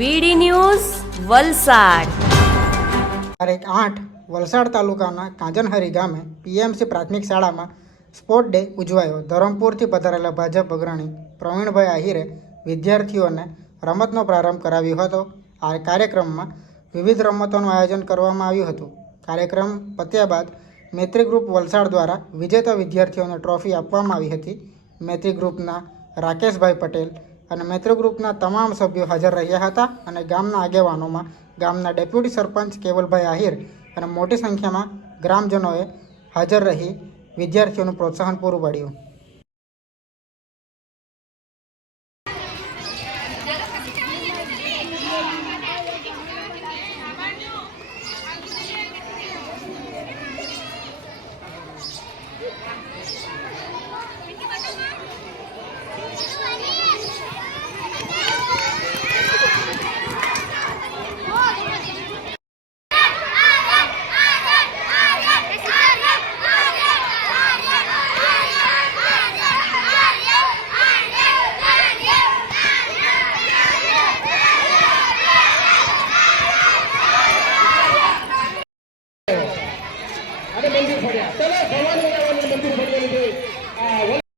વીડી news Valsad. તારીખ 8 વલસાડ તાલુકાના કાંજનહરી ગામે પીએમસી પ્રાથમિક શાળામાં સ્પોર્ટ ડે ઉજવાયો. ધરમપુરથી પધારેલા ભાજપ અગ્રણી પ્રવીણભાઈ આહિરે વિદ્યાર્થીઓને રમતનો પ્રારંભ કરાવ્યો હતો. આ કાર્યક્રમમાં વિવિધ રમતોનું આયોજન કરવામાં આવ્યું હતું. કાર્યક્રમ પત્યા બાદ મૈત્રી ગ્રુપ વલસાડ દ્વારા વિજેતા વિદ્યાર્થીઓને ટ્રોફી આપવામાં આવી હતી. મૈત્રી ગ્રુપના રાકેશભાઈ પટેલ અને મૈત્રી ગ્રુપના તમામ સભ્યો હાજર રહ્યા હતા અને ગામના આગેવાનોમાં ગામના ડેપ્યુટી સરપંચ કેવલભાઈ આહિર અને મોટી સંખ્યામાં ગ્રામજનોએ હાજર રહી વિદ્યાર્થીઓનું પ્રોત્સાહન પૂરું પાડ્યું. મંદિર ફર્યા. ચલો ભવાની મંદિર ફર્યા.